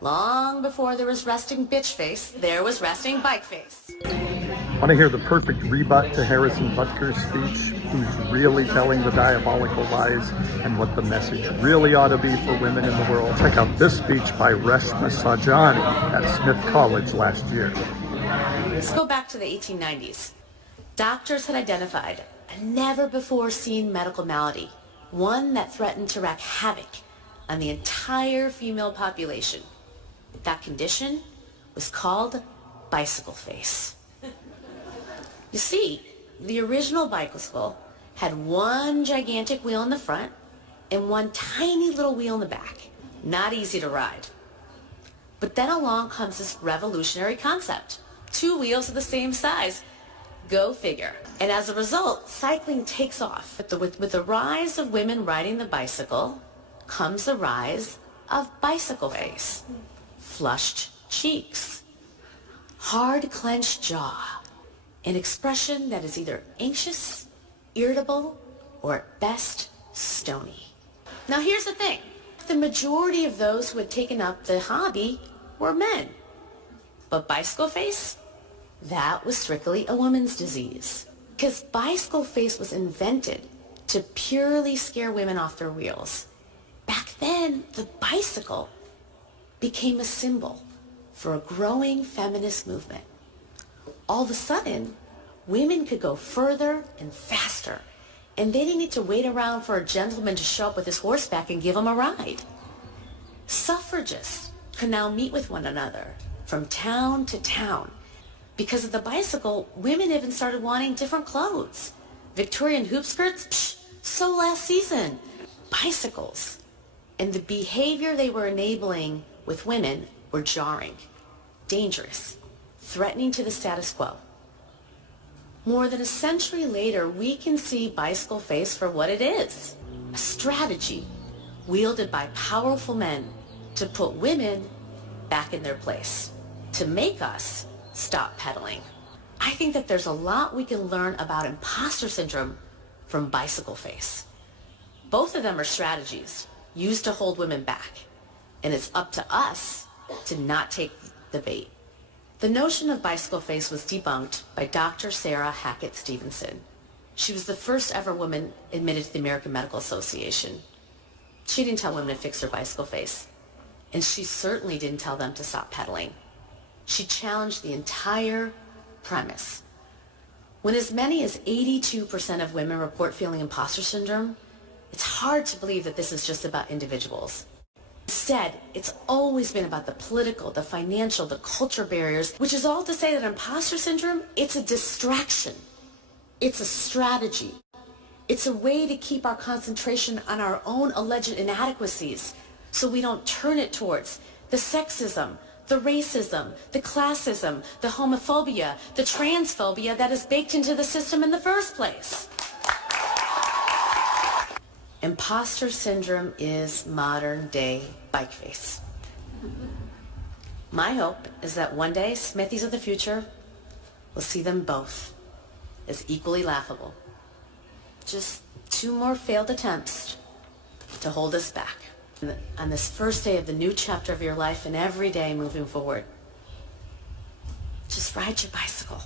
Long before there was resting bitch face, there was resting bike face. Want to hear the perfect rebut to Harrison Butker's speech? Who's really telling the diabolical lies and what the message really ought to be for women in the world? Check out this speech by Reshma Saujani at Smith College last year. Let's go back to the 1890s. Doctors had identified a never-before-seen medical malady, one that threatened to wreak havoc on the entire female population. That condition was called bicycle face. You see, the original bicycle had one gigantic wheel in the front and one tiny little wheel in the back. Not easy to ride. But then along comes this revolutionary concept. 2 wheels of the same size. Go figure. And as a result, cycling takes off. With the rise of women riding the bicycle comes the rise of bicycle face. Flushed cheeks, hard clenched jaw, an expression that is either anxious, irritable, or at best, stony. Now here's the thing. The majority of those who had taken up the hobby were men. But bicycle face? That was strictly a woman's disease. Because bicycle face was invented to purely scare women off their wheels. Back then, the bicycle became a symbol for a growing feminist movement. All of a sudden, women could go further and faster, and they didn't need to wait around for a gentleman to show up with his horseback and give them a ride. Suffragists could now meet with one another from town to town. Because of the bicycle, women even started wanting different clothes. Victorian hoop skirts? Psh, so last season. Bicycles and the behavior they were enabling with women were jarring, dangerous, threatening to the status quo. More than a century later, we can see bicycle face for what it is, a strategy wielded by powerful men to put women back in their place, to make us stop pedaling. I think that there's a lot we can learn about imposter syndrome from bicycle face. Both of them are strategies used to hold women back, and it's up to us to not take the bait. The notion of bicycle face was debunked by Dr. Sarah Hackett Stevenson. She was the first ever woman admitted to the American Medical Association. She didn't tell women to fix their bicycle face, and she certainly didn't tell them to stop pedaling. She challenged the entire premise. When as many as 82% of women report feeling imposter syndrome, it's hard to believe that this is just about individuals. Instead, it's always been about the political, the financial, the culture barriers, which is all to say that imposter syndrome, it's a distraction. It's a strategy. It's a way to keep our concentration on our own alleged inadequacies so we don't turn it towards the sexism, the racism, the classism, the homophobia, the transphobia that is baked into the system in the first place. Imposter syndrome is modern day bike face. My hope is that one day Smithies of the future will see them both as equally laughable. Just 2 more failed attempts to hold us back. On this first day of the new chapter of your life and every day moving forward, just ride your bicycle.